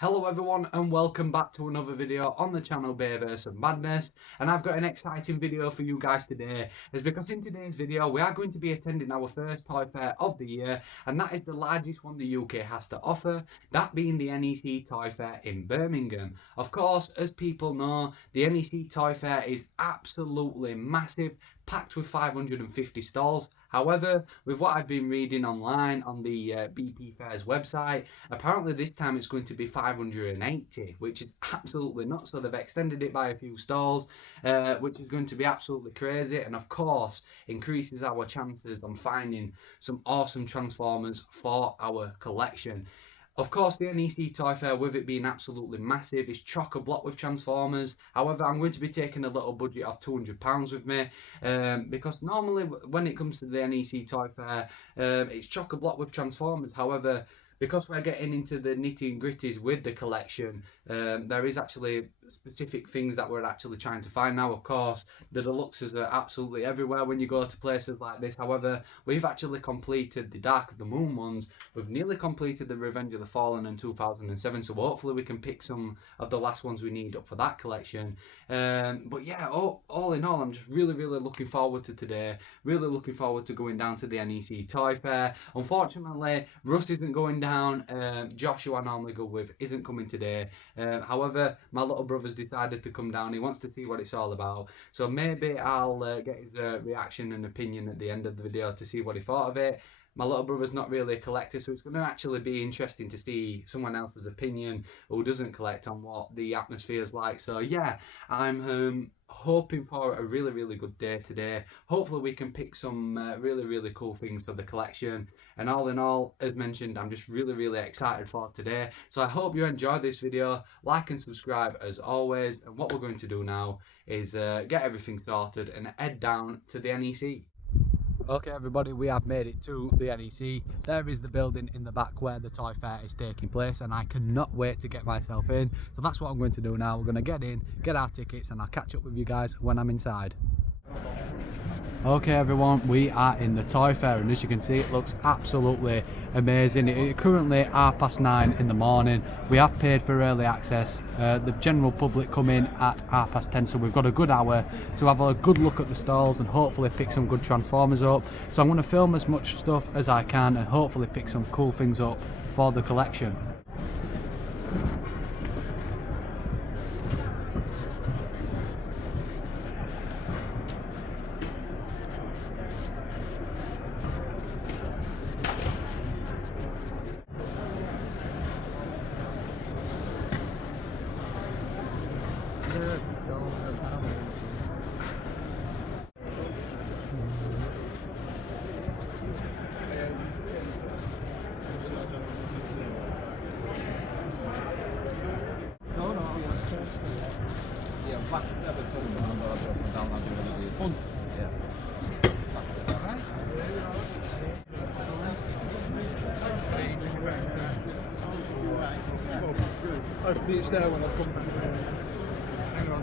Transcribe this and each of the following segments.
Hello everyone and welcome back to another video on the channel Bayverse of Madness, and I've got an exciting video for you guys today, is because in today's video we are going to be attending our first toy fair of the year, and that is the largest one the UK has to offer, that being the NEC Toyfair in Birmingham. Of course, as people know, the NEC Toyfair is absolutely massive, packed with 550 stalls. However, with what I've been reading online on the BP Fair's website, apparently this time it's going to be 580, which is absolutely nuts. So they've extended it by a few stalls, which is going to be absolutely crazy, and of course increases our chances on finding some awesome Transformers for our collection. Of course, the NEC Toyfair, with it being absolutely massive, is chock-a-block with Transformers. However, I'm going to be taking a little budget of £200 with me, because normally when it comes to the NEC Toyfair, it's chock-a-block with Transformers. However, because we're getting into the nitty and gritties with the collection, there is actually specific things that we're actually trying to find now. Of course, the deluxes are absolutely everywhere when you go to places like this. However, we've actually completed the Dark of the Moon ones. We've nearly completed the Revenge of the Fallen in 2007, so hopefully we can pick some of the last ones we need up for that collection. But yeah, all in all, I'm just really looking forward to today. Really looking forward to going down to the NEC Toyfair. Unfortunately, Russ isn't going down. Josh, who I normally go with, isn't coming today. However, my little brother's decided to come down. He wants to see what it's all about, so maybe I'll get his reaction and opinion at the end of the video to see what he thought of it. My little brother's not really a collector, so it's going to actually be interesting to see someone else's opinion who doesn't collect on what the atmosphere is like. So yeah, I'm hoping for a really good day today. Hopefully we can pick some really cool things for the collection, and all in all, as mentioned, I'm just really excited for today. So I hope you enjoyed this video. Like and subscribe as always, and what we're going to do now is get everything sorted and head down to the NEC. Okay everybody, we have made it to the NEC. There is the building in the back where the toy fair is taking place, and I cannot wait to get myself in. So that's what I'm going to do now. We're going to get in, get our tickets, and I'll catch up with you guys when I'm inside. Okay everyone, we are in the toy fair, and as you can see, it looks absolutely amazing. It's currently 9:30 in the morning. We have paid for early access. The general public come in at 10:30, so we've got a good hour to have a good look at the stalls and hopefully pick some good Transformers up. So I'm going to film as much stuff as I can and hopefully pick some cool things up for the collection. Hopefully it's there when I come back. Hang on.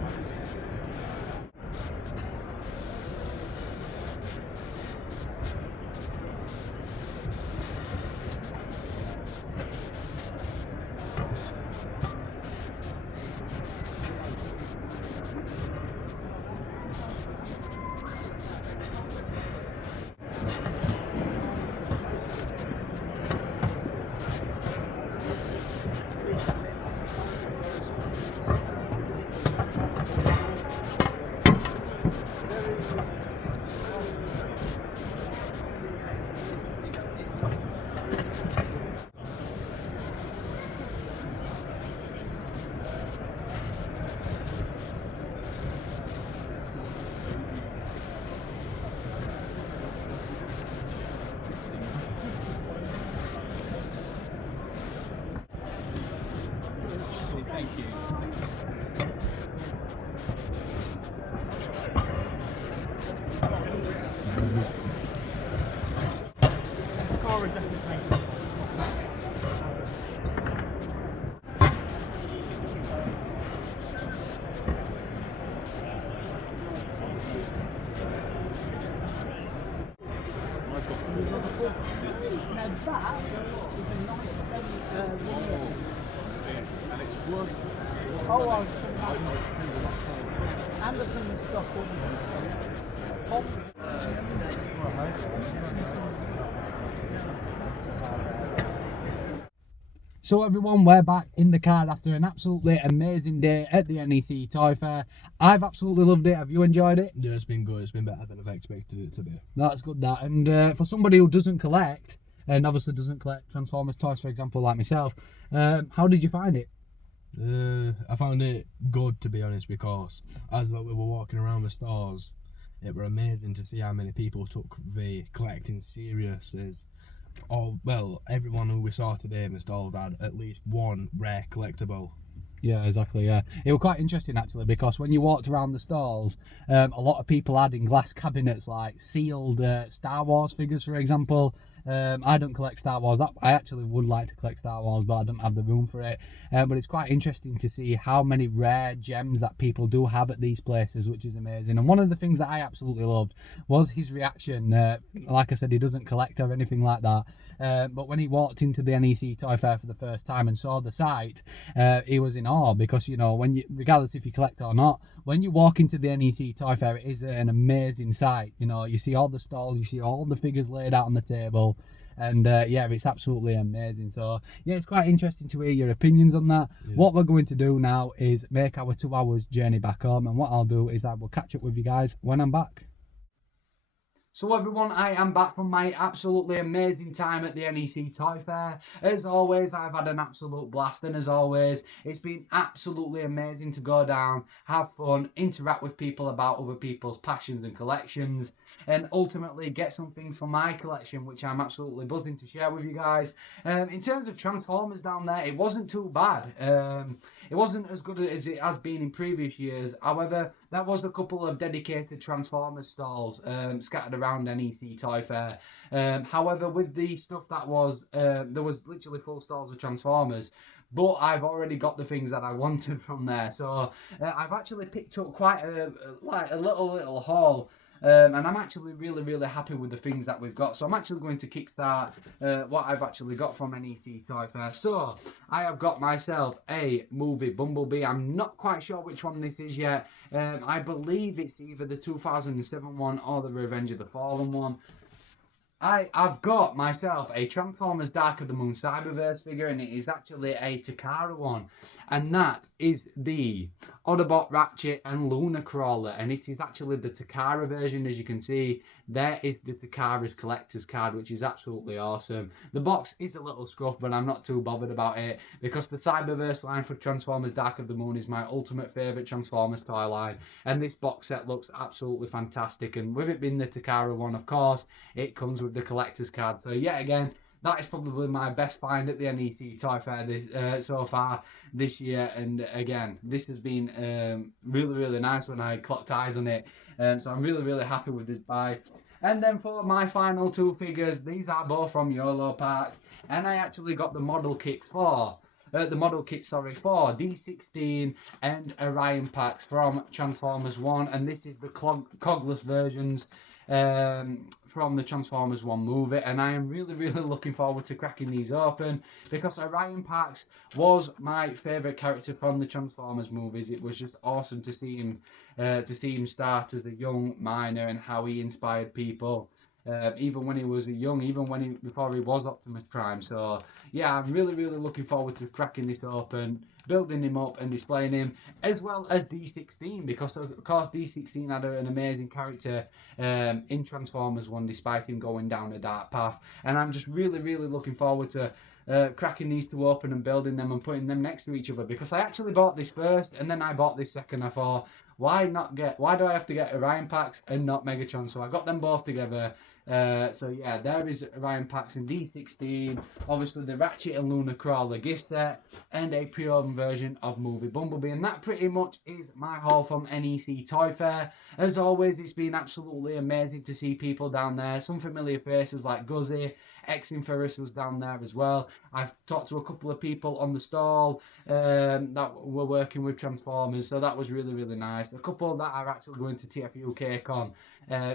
Thank you. Now that is a nice, very was. Oh, I was Anderson stuff. Pop. So everyone, we're back in the car after an absolutely amazing day at the NEC Toyfair. I've absolutely loved it. Have you enjoyed it? Yeah, it's been good. It's been better than I've expected it to be. That's good, that. And for somebody who doesn't collect, and obviously doesn't collect Transformers toys, for example, like myself, how did you find it? I found it good, to be honest, because as we were walking around the stores, it were amazing to see how many people took the collecting serious. Everyone who we saw today in the stalls had at least one rare collectible. Yeah, exactly, yeah. It was quite interesting, actually, because when you walked around the stalls, a lot of people had in glass cabinets, like, sealed Star Wars figures, for example. I don't collect Star Wars. I actually would like to collect Star Wars, but I don't have the room for it. But it's quite interesting to see how many rare gems that people do have at these places, which is amazing. And one of the things that I absolutely loved was his reaction. Like I said, he doesn't collect or anything like that. But when he walked into the NEC Toyfair for the first time and saw the site, he was in awe because, you know, regardless if you collect or not, when you walk into the NEC Toyfair, it is an amazing sight. You know, you see all the stalls, you see all the figures laid out on the table, and yeah, it's absolutely amazing. So yeah, it's quite interesting to hear your opinions on that. Yeah. What we're going to do now is make our 2 hours journey back home, and what I'll do is I will catch up with you guys when I'm back. So everyone, I am back from my absolutely amazing time at the NEC Toyfair. As always, I've had an absolute blast, and as always, it's been absolutely amazing to go down, have fun, interact with people about other people's passions and collections, and ultimately get some things for my collection, which I'm absolutely buzzing to share with you guys. In terms of Transformers down there, it wasn't too bad. It wasn't as good as it has been in previous years. However, there was a couple of dedicated Transformers stalls scattered around NEC Toyfair. However, with the stuff that was, there was literally full stalls of Transformers. But I've already got the things that I wanted from there. So I've actually picked up quite a little haul. And I'm actually really happy with the things that we've got. So I'm actually going to kickstart what I've actually got from NEC Toyfair. So I have got myself a movie Bumblebee. I'm not quite sure which one this is yet. I believe it's either the 2007 one or the Revenge of the Fallen one. I've got myself a Transformers Dark of the Moon Cyberverse figure, and it is actually a Takara one, and that is the Autobot Ratchet and Luna Crawler, and it is actually the Takara version. As you can see, there is the Takara's collector's card, which is absolutely awesome. The box is a little scruffed, but I'm not too bothered about it because the Cyberverse line for Transformers Dark of the Moon is my ultimate favourite Transformers toy line, and this box set looks absolutely fantastic. And with it being the Takara one, of course, it comes with the collector's card. So yet again, that is probably my best find at the NEC Toyfair so far this year. And again, this has been really nice when I clocked eyes on it. So I'm really happy with this buy. And then for my final 2 figures, these are both from YOLO Park, and I actually got the model kits for D16 and Orion packs from Transformers 1, and this is the cogless versions from the Transformers 1 movie, and I am really looking forward to cracking these open because Orion Pax was my favourite character from the Transformers movies. It was just awesome to see him start as a young miner and how he inspired people. Even when he was before he was Optimus Prime. So yeah, I'm really looking forward to cracking this open, building him up and displaying him, as well as D16, because of course D16 had an amazing character in Transformers 1 despite him going down a dark path, and I'm just really looking forward to cracking these 2 open and building them and putting them next to each other, because I actually bought this first and then I bought this second. I thought, why do I have to get Orion Pax and not Megatron? So I got them both together. So yeah, there is Orion Pax and D16, obviously the Ratchet and Luna Crawler gift set, and a pre-owned version of Movie Bumblebee, and that pretty much is my haul from NEC Toyfair. As always, it's been absolutely amazing to see people down there, some familiar faces like Guzzy, Exing Ferris was down there as well. I've talked to a couple of people on the stall that were working with Transformers, so that was really, really nice. A couple that are actually going to TFU KCON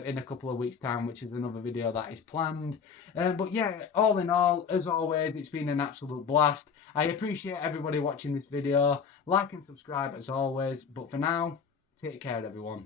in a couple of weeks' time, which is another video that is planned. But yeah, all in all, as always, it's been an absolute blast. I appreciate everybody watching this video. Like and subscribe as always. But for now, take care, everyone.